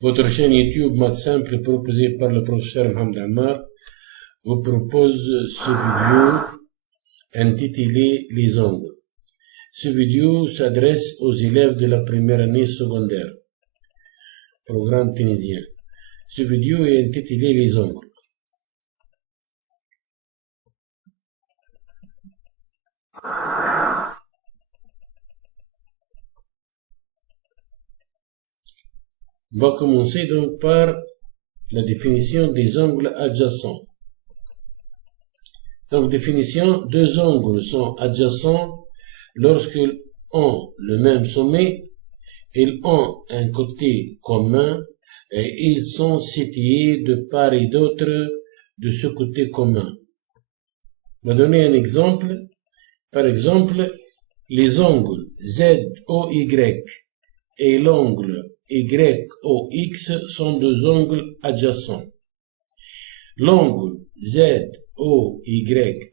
Votre chaîne YouTube Maths Simple proposée par le professeur Mohamed Ammar vous propose ce vidéo intitulé Les angles. Ce vidéo s'adresse aux élèves de la première année secondaire, programme tunisien. Ce vidéo est intitulé Les angles. On va commencer donc par la définition des angles adjacents. Donc, définition, deux angles sont adjacents lorsqu'ils ont le même sommet, ils ont un côté commun et ils sont situés de part et d'autre de ce côté commun. On va donner un exemple. Par exemple, les angles ZOY et l'angle YOX sont deux angles adjacents. L'angle ZOY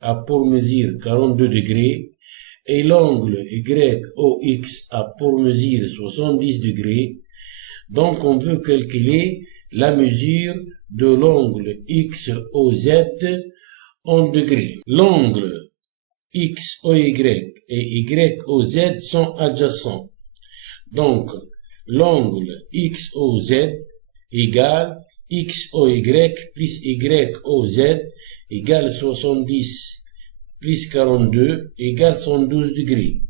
a pour mesure 42 degrés et l'angle YOX a pour mesure 70 degrés. Donc, on veut calculer la mesure de l'angle XOZ en degrés. L'angle XOY et YOZ sont adjacents. Donc, l'angle XOZ égale XOY plus YOZ égale 70 plus 42 égale 112 degrés.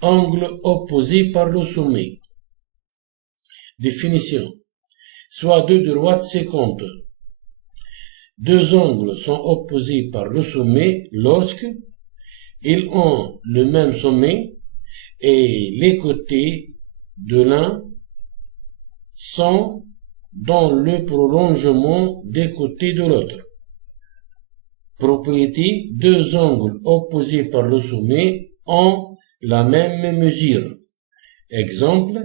Angle opposé par le sommet. Définition. Soit deux droites séquentes. Deux angles sont opposés par le sommet lorsque ils ont le même sommet et les côtés de l'un sont dans le prolongement des côtés de l'autre. Propriété, deux angles opposés par le sommet ont la même mesure. Exemple,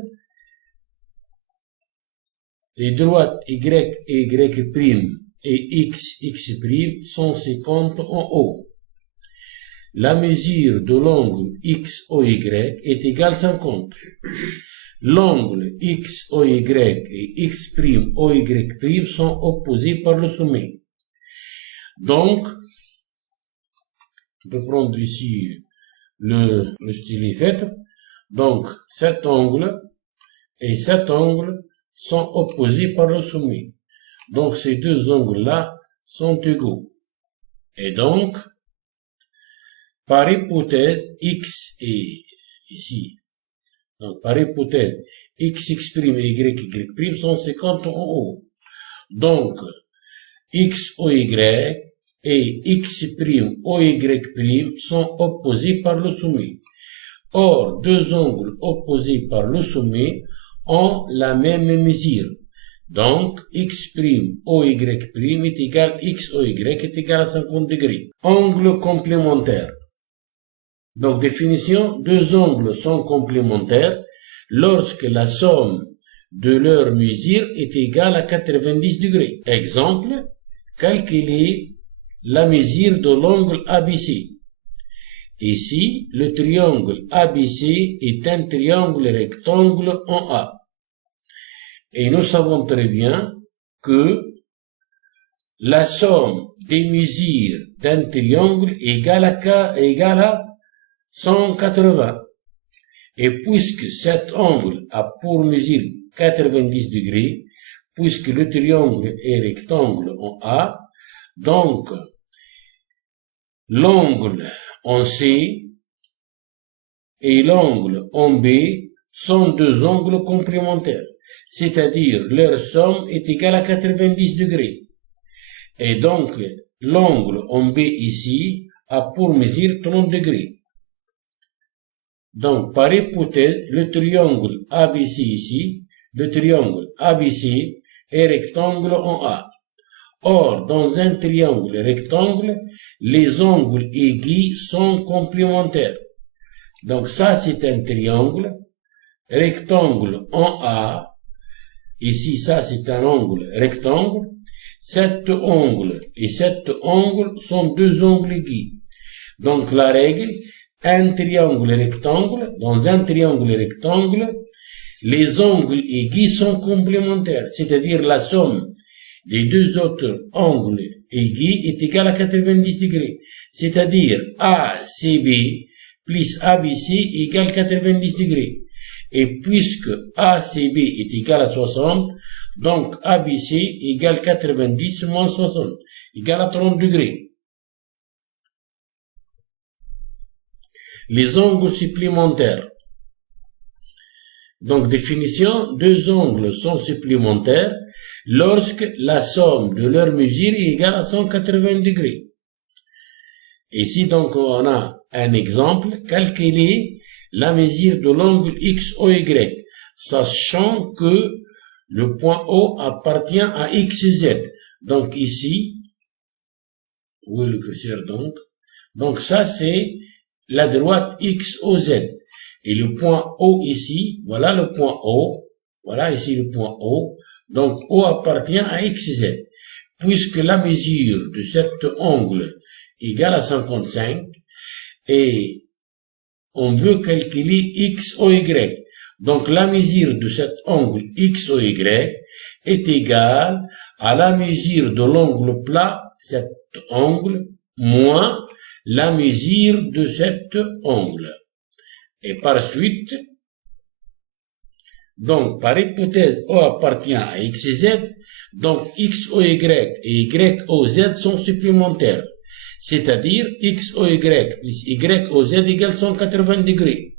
les droites Y et Y' et X, X' sont séquentes en haut. La mesure de l'angle XOY est égale à 50. L'angle XOY et X'OY' sont opposés par le sommet. Donc, on peut prendre ici le stylifètre. Donc, cet angle et cet angle sont opposés par le sommet. Donc, ces deux angles-là sont égaux. Et donc, par hypothèse, X est ici. Donc, par hypothèse, X' et Y' sont séquentes en haut. Donc, XOY et X'OY' sont opposés par le sommet. Or, deux angles opposés par le sommet ont la même mesure. Donc, X'OY' est égal, XOY est égal à 50 degrés. Angle complémentaire. Donc, définition, deux angles sont complémentaires lorsque la somme de leur mesure est égale à 90 degrés. Exemple, calculer la mesure de l'angle ABC. Ici, le triangle ABC est un triangle rectangle en A. Et nous savons très bien que la somme des mesures d'un triangle égale à 180. Et puisque cet angle a pour mesure 90 degrés, puisque le triangle est rectangle en A, donc l'angle en C et l'angle en B sont deux angles complémentaires, c'est-à-dire leur somme est égale à 90 degrés. Et donc l'angle en B ici a pour mesure 30 degrés. Donc, par hypothèse, le triangle ABC ici, le triangle ABC est rectangle en A. Or, dans un triangle rectangle, les angles aigus sont complémentaires. Donc, ça, c'est un triangle rectangle en A. Ici, ça, c'est un angle rectangle. Cet angle et cet angle sont deux angles aigus. Donc, la règle, dans un triangle rectangle, les angles aigus sont complémentaires, c'est-à-dire la somme des deux autres angles aigus est égale à 90 degrés, c'est-à-dire ACB plus ABC égale 90 degrés. Et puisque ACB est égal à 60, donc ABC égale 90 moins 60, égale à 30 degrés. Les angles supplémentaires. Donc, définition, deux angles sont supplémentaires lorsque la somme de leur mesure est égale à 180 degrés. Ici, donc, on a un exemple. Calculer la mesure de l'angle XOY, sachant que le point O appartient à XZ. Donc, ici, où est le curseur donc? Donc, ça, c'est la droite XOZ. Et le point O ici, voilà le point O. Voilà ici le point O. Donc, O appartient à XZ. Puisque la mesure de cet angle est égale à 55 et on veut calculer XOY. Donc, la mesure de cet angle XOY est égale à la mesure de l'angle plat, cet angle, moins la mesure de cet angle. Et par suite, donc, par hypothèse, O appartient à XZ, donc XOY et YOZ sont supplémentaires. C'est-à-dire, XOY plus YOZ égale 180 degrés.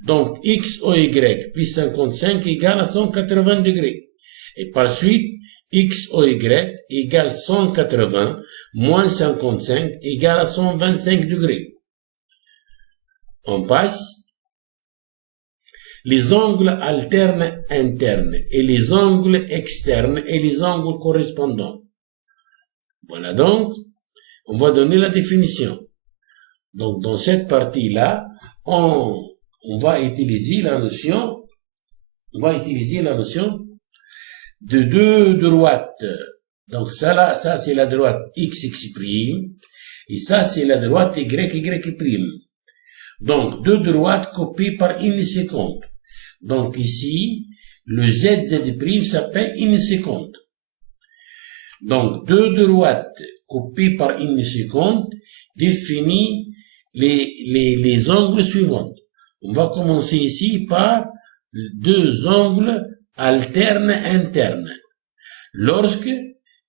Donc, XOY plus 55 égale à 180 degrés. Et par suite, XOY égale 180 moins 55 égale à 125 degrés. On passe. Les angles alternes internes et les angles externes et les angles correspondants. Voilà donc, on va donner la définition. Donc, dans cette partie-là, on va utiliser la notion, de deux droites. Donc, ça là, ça c'est la droite XX', et ça c'est la droite YY'. Donc, deux droites copiées par une séquente. Donc, ici, le ZZ' s'appelle une séquente. Donc, deux droites copiées par une séquente définit les angles suivants. On va commencer ici par deux angles alternes internes. Lorsque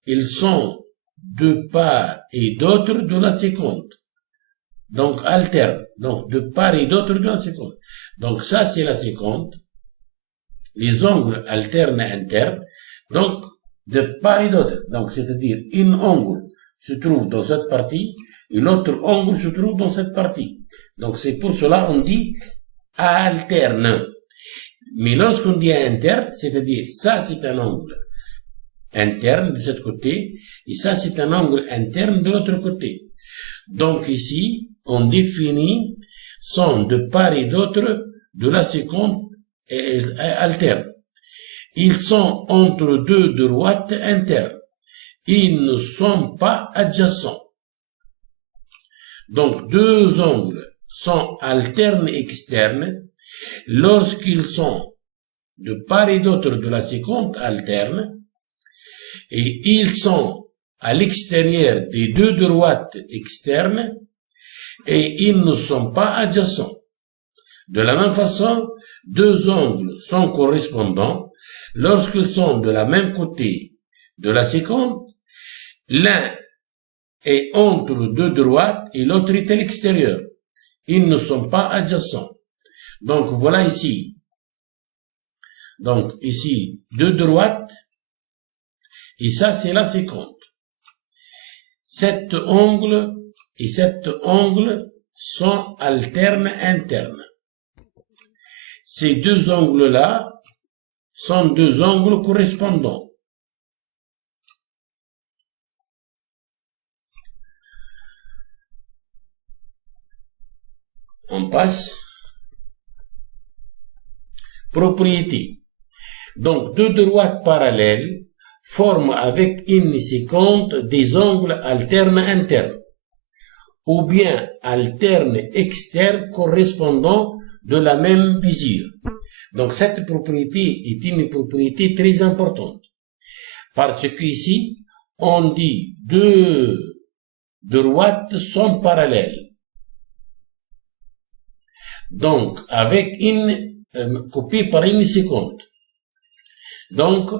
ils sont de part et d'autre de la séquente. Donc, alterne. Donc, de part et d'autre de la séquente. Donc, ça, c'est la séquente. Les angles alternes internes. Donc, de part et d'autre. Donc, c'est-à-dire, un angle se trouve dans cette partie et l'autre angle se trouve dans cette partie. Donc, c'est pour cela on dit alterne. Mais lorsqu'on dit interne, c'est-à-dire, ça, c'est un angle interne de ce côté et ça, c'est un angle interne de l'autre côté. Donc, ici, on définit sont de part et d'autre de la séquente alterne. Ils sont entre deux droites internes. Ils ne sont pas adjacents. Donc, deux angles sont alternes externes lorsqu'ils sont de part et d'autre de la séquente alterne et ils sont à l'extérieur des deux droites externes et ils ne sont pas adjacents. De la même façon, deux angles sont correspondants lorsqu'ils sont de la même côté de la séquente. L'un est entre deux droites et l'autre est à l'extérieur. Ils ne sont pas adjacents. Donc voilà ici. Donc ici, deux droites et ça c'est la séquente. Cet angle et cet angle sont alternes internes. Ces deux angles-là sont deux angles correspondants. On passe. Propriété. Donc, deux droites parallèles forment avec une séquente des angles alternes internes, ou bien alternes externes correspondant de la même mesure. Donc cette propriété est une propriété très importante. Parce que ici, on dit deux droites sont parallèles. Donc, avec une copie par une seconde. Donc,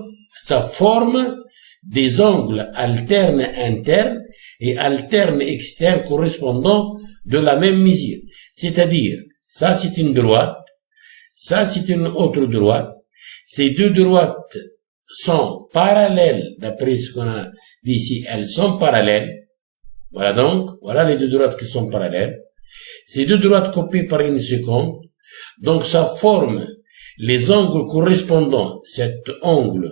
ça forme des angles alternes internes et alternes externes correspondant de la même mesure. C'est-à-dire, ça c'est une droite, ça c'est une autre droite. Ces deux droites sont parallèles, d'après ce qu'on a dit ici, elles sont parallèles. Voilà donc, voilà les deux droites qui sont parallèles. Ces deux droites copiées par une seconde, donc ça forme les angles correspondants, cet angle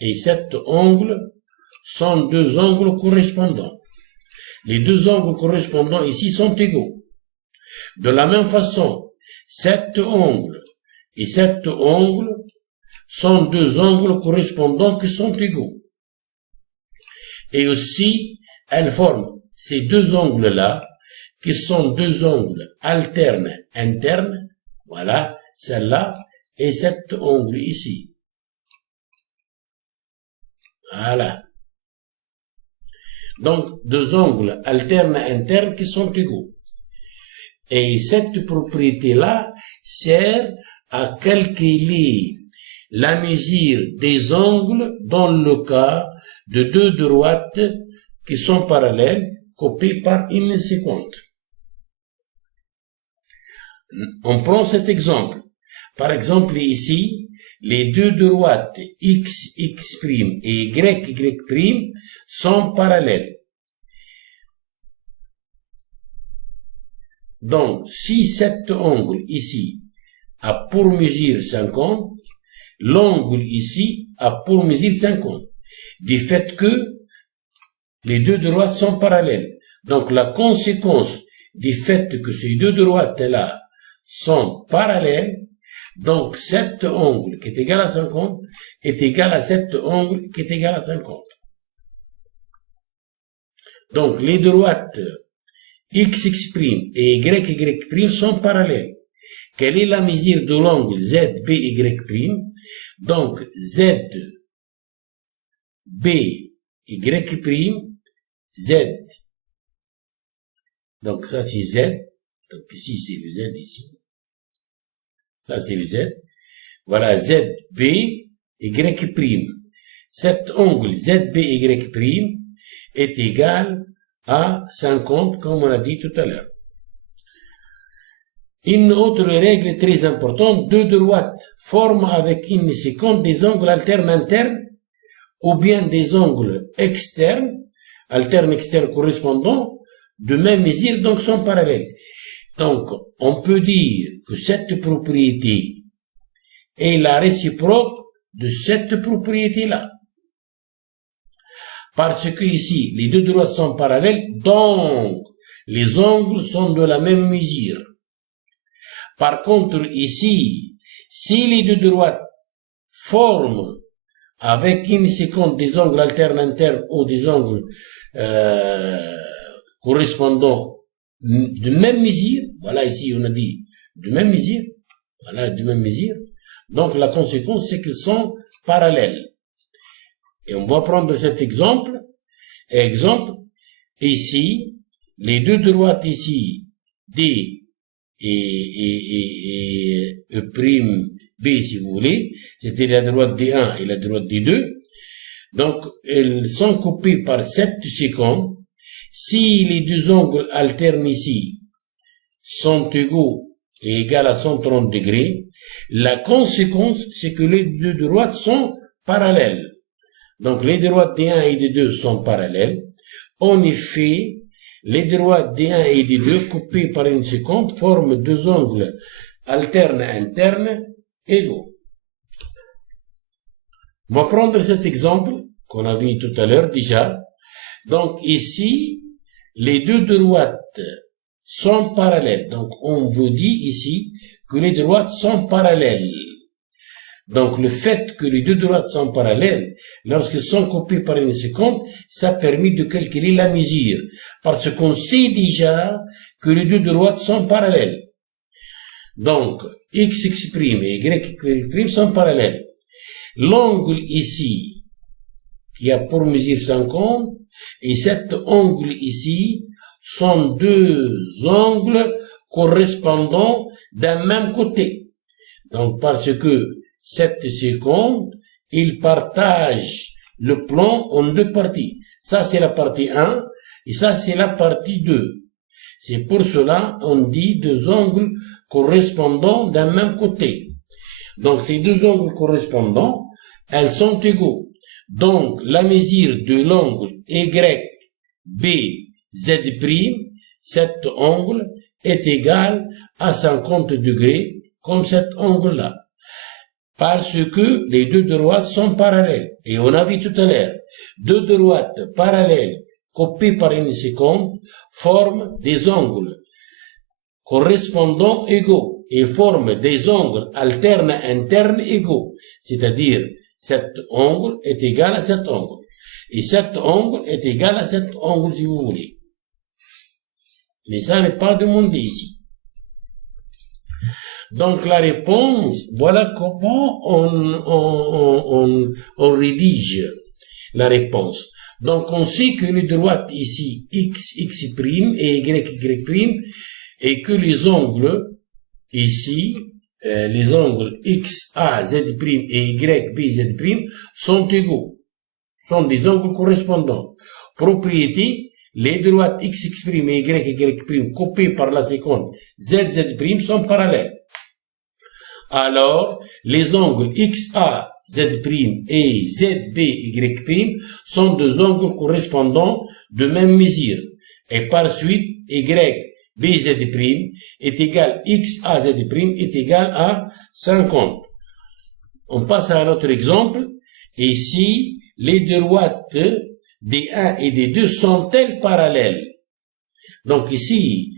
et cet angle sont deux angles correspondants. Les deux angles correspondants ici sont égaux. De la même façon, cet angle et cet angle sont deux angles correspondants qui sont égaux. Et aussi, elles forment ces deux angles-là, qui sont deux angles alternes internes, voilà, celle-là, et cet angle ici. Voilà. Donc, deux angles alternes internes qui sont égaux. Et cette propriété-là sert à calculer la mesure des angles dans le cas de deux droites qui sont parallèles, copiées par une seconde. On prend cet exemple. Par exemple, ici, les deux droites x, x' et y, y' sont parallèles. Donc, si cet angle ici a pour mesure 50, l'angle ici a pour mesure 50. Du fait que les deux droites sont parallèles. Donc, la conséquence du fait que ces deux droites-là sont parallèles, donc cet angle qui est égal à 50 est égal à cet angle qui est égal à 50. Donc, les droites x, x' et y, y' sont parallèles. Quelle est la mesure de l'angle ZB, Y'? Donc, ZB, Y', Z. Donc, ça c'est Z. Donc, ici c'est le Z ici. Ça c'est le Z. Voilà, ZB, Y'. Cet angle ZB, Y' est égal à 50, comme on a dit tout à l'heure. Une autre règle très importante, deux droites forment avec une seconde des angles alternes internes ou bien des angles externes, alternes externes correspondants, de même mesure, donc sont parallèles. Donc, on peut dire que cette propriété est la réciproque de cette propriété-là. Parce que ici, les deux droites sont parallèles, donc les angles sont de la même mesure. Par contre, ici, si les deux droites forment avec une seconde des angles alternes internes ou des angles correspondants de même mesure, voilà ici on a dit de même mesure, voilà de même mesure, donc la conséquence c'est qu'ils sont parallèles. Et on va prendre cet exemple, ici, les deux droites ici, D et E' B si vous voulez, c'était la droite D1 et la droite D2, donc elles sont copiées par 7 secondes. Si les deux angles alternes ici sont égaux et égales à 130 degrés, la conséquence c'est que les deux droites sont parallèles. Donc les droites D1 et D2 sont parallèles. En effet, les droites D1 et D2 coupées par une seconde forment deux angles alternes internes égaux. On va prendre cet exemple qu'on a vu tout à l'heure déjà. Donc ici, les deux droites sont parallèles. Donc on vous dit ici que les droites sont parallèles. Donc le fait que les deux droites sont parallèles, lorsqu'elles sont copiées par une seconde, ça permet de calculer la mesure. Parce qu'on sait déjà que les deux droites sont parallèles. Donc, x' et y' sont parallèles. L'angle ici, qui a pour mesure 50, et cet angle ici, sont deux angles correspondants d'un même côté. Donc, parce que cette seconde, ils partagent le plan en deux parties. Ça, c'est la partie 1, et ça, c'est la partie 2. C'est pour cela on dit deux angles correspondants d'un même côté. Donc, ces deux angles correspondants, elles sont égaux. Donc, la mesure de l'angle YBZ', cet angle est égal à 50 degrés, comme cet angle-là. Parce que les deux droites sont parallèles. Et on a vu tout à l'heure, deux droites parallèles copiées par une seconde forment des angles correspondants égaux et forment des angles alternes internes égaux. C'est-à-dire, cet angle est égal à cet angle. Et cet angle est égal à cet angle, si vous voulez. Mais ça n'est pas demandé ici. Donc la réponse, voilà comment on rédige la réponse. Donc on sait que les droites ici, x' et y', et que les angles ici, les angles XAZ' et YBZ' sont égaux, sont des angles correspondants. Propriété, les droites x' et y' copiées par la seconde ZZ' sont parallèles. Alors, les angles XA, Z' et ZB, Y' sont deux angles correspondants de même mesure. Et par suite, Y, BZ' est égal XA, Z' est égal à 50. On passe à un autre exemple. Ici, les droites des 1 et des 2 sont-elles parallèles? Donc ici,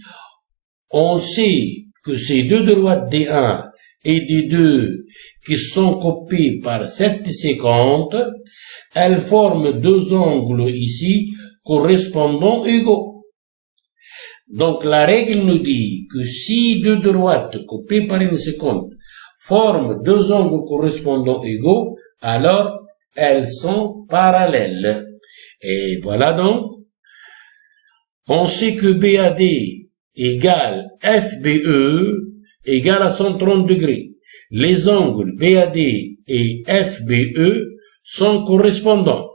on sait que ces deux droites des 1 et des 2 qui sont copiées par cette séquente, elles forment deux angles ici correspondants égaux. Donc la règle nous dit que si deux droites copiées par une séquente forment deux angles correspondants égaux, alors elles sont parallèles. Et voilà donc, on sait que BAD égale FBE égale à 130 degrés. Les angles BAD et FBE sont correspondants.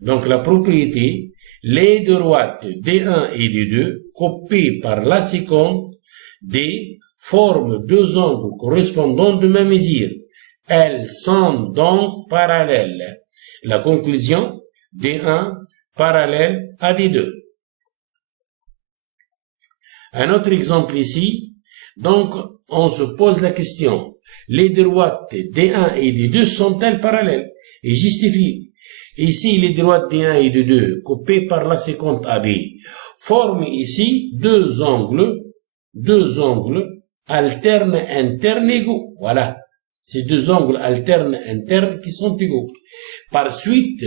Donc la propriété, les droites D1 et D2, copiées par la seconde D, forment deux angles correspondants de même mesure. Elles sont donc parallèles. La conclusion, D1 parallèle à D2. Un autre exemple ici, donc on se pose la question, les droites D1 et D2 sont-elles parallèles? Et justifie. Ici, les droites D1 et D2, copiées par la seconde AB, forment ici deux angles alternes internes égaux. Voilà. Ces deux angles alternes internes qui sont égaux. Par suite,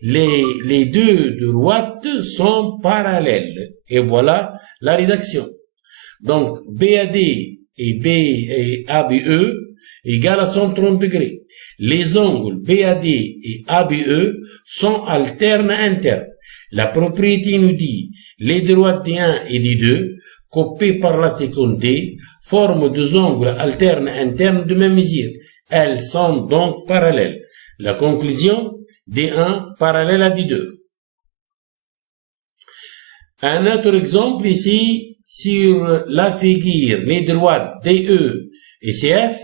les deux droites sont parallèles. Et voilà la rédaction. Donc, BAD et ABE égale à 130 degrés. Les angles BAD et ABE sont alternes internes. La propriété nous dit, les droites D1 et D2, copiées par la seconde D, forment deux angles alternes internes de même mesure. Elles sont donc parallèles. La conclusion, D1 parallèle à D2. Un autre exemple ici, sur la figure, les droites DE et CF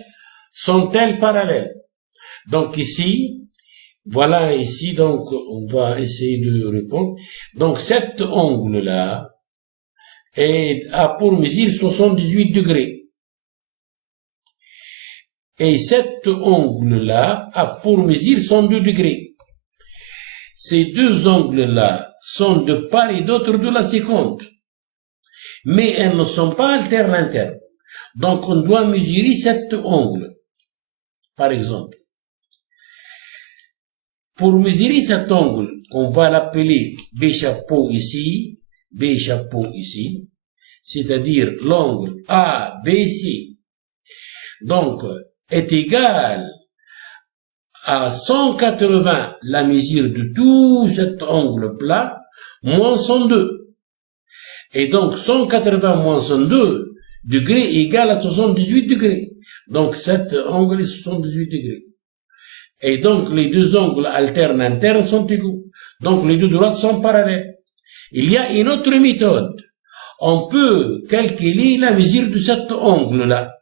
sont-elles parallèles? Donc ici, voilà ici, donc on va essayer de répondre. Donc cet angle-là a pour mesure 78 degrés. Et cet angle-là a pour mesure 102 degrés. Ces deux angles-là sont de part et d'autre de la seconde. Mais elles ne sont pas alternes internes. Donc on doit mesurer cet angle. Par exemple. Pour mesurer cet angle, qu'on va l'appeler B chapeau ici, c'est-à-dire l'angle ABC, donc, est égal à 180, la mesure de tout cet angle plat, moins 102. Et donc, 180 moins 102 degrés égale à 78 degrés. Donc, cet angle est 78 degrés. Et donc, les deux angles alternes internes sont égaux. Donc, les deux droites sont parallèles. Il y a une autre méthode. On peut calculer la mesure de cet angle-là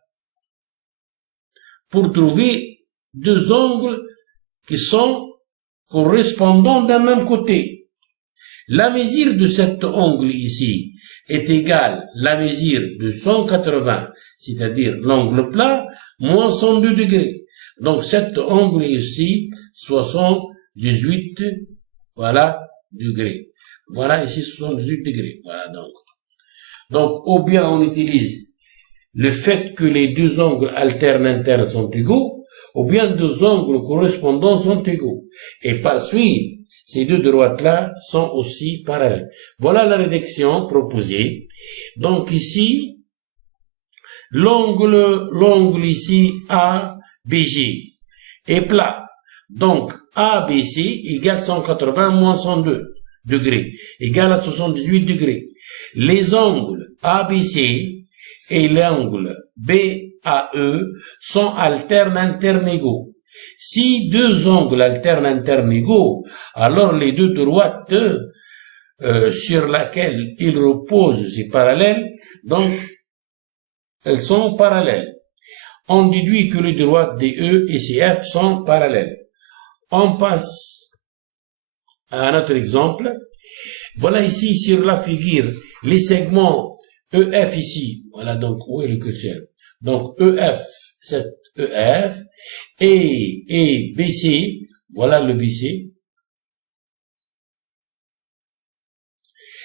pour trouver deux angles qui sont correspondants d'un même côté. La mesure de cet angle ici est égale à la mesure de 180, c'est-à-dire l'angle plat, moins 102 degrés. Donc cet angle ici, 78, voilà, degrés. Voilà ici 78 degrés. Voilà donc. Donc, ou bien on utilise le fait que les deux angles alternes internes sont égaux, ou bien deux angles correspondants sont égaux. Et par suite, ces deux droites-là sont aussi parallèles. Voilà la rédaction proposée. Donc ici, l'angle ici ABG est plat. Donc ABC égale 180 moins 102 degrés, égale à 78 degrés. Les angles ABC et l'angle BAE sont alternes internes égaux. Si deux angles alternes internes égaux, alors les deux droites sur laquelle ils reposent, c'est parallèle, donc elles sont parallèles. On déduit que les droites DE et CF sont parallèles. On passe à un autre exemple. Voilà ici sur la figure les segments EF ici. Voilà donc où est le curseur. Donc EF, c'est EF et BC. Voilà le BC.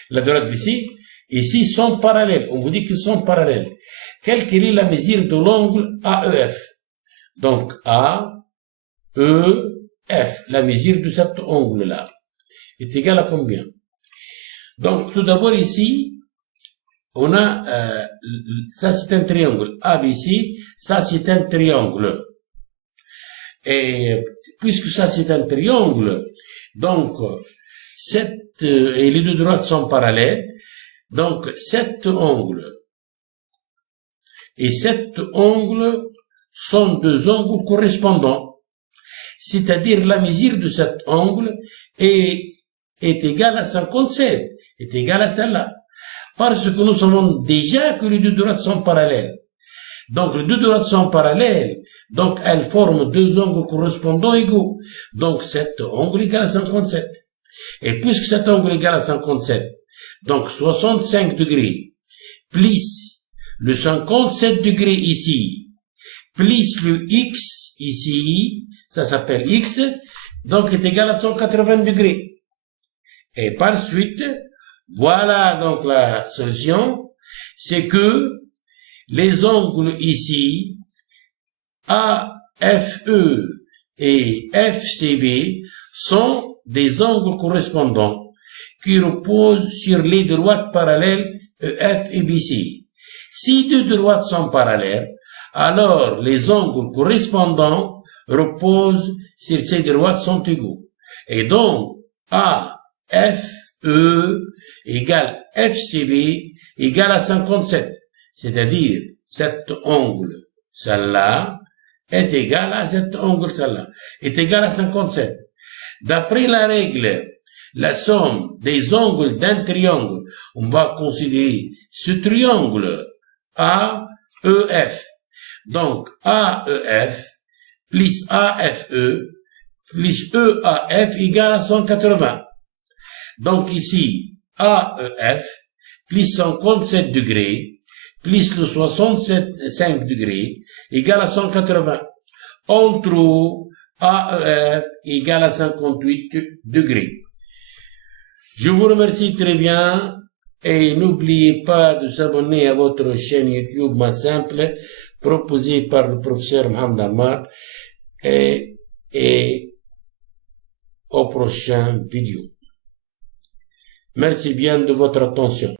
La droite BC. Ici sont parallèles. On vous dit qu'ils sont parallèles. Quelle est la mesure de l'angle AEF? Donc AEF, la mesure de cet angle-là, est égale à combien? Donc tout d'abord ici, on a, ça c'est un triangle ABC, ça c'est un triangle. Et puisque ça c'est un triangle, donc et les deux droites sont parallèles, donc cet angle et cet angle sont deux angles correspondants. C'est-à-dire la mesure de cet angle est égale à 57, est égale à celle-là. Parce que nous savons déjà que les deux droites sont parallèles. Donc les deux droites sont parallèles, donc elles forment deux angles correspondants égaux. Donc cet angle est égal à 57. Et puisque cet angle est égal à 57, donc 65 degrés, plus le 57 degrés ici, plus le x ici, ça s'appelle x, donc est égal à 180 degrés. Et par suite, voilà donc la solution, c'est que les angles ici, AFE et FCB, sont des angles correspondants qui reposent sur les droites parallèles EF et BC. Si deux droites sont parallèles, alors les angles correspondants reposent sur ces droites sont égaux. Et donc, AFE égale FCB égale à 57. C'est-à-dire, cet angle, celle-là, est égal à cet angle, celle-là, est égal à 57. D'après la règle, la somme des angles d'un triangle, on va considérer ce triangle AEF. Donc, AEF plus AFE plus EAF égale à 180. Donc ici, AEF plus 57 degrés plus le 65 degrés égale à 180. On trouve AEF égale à 58 degrés. Je vous remercie très bien et n'oubliez pas de s'abonner à votre chaîne YouTube Maths Simple proposée par le professeur Mohamed Ammar et au prochain vidéo. Merci bien de votre attention.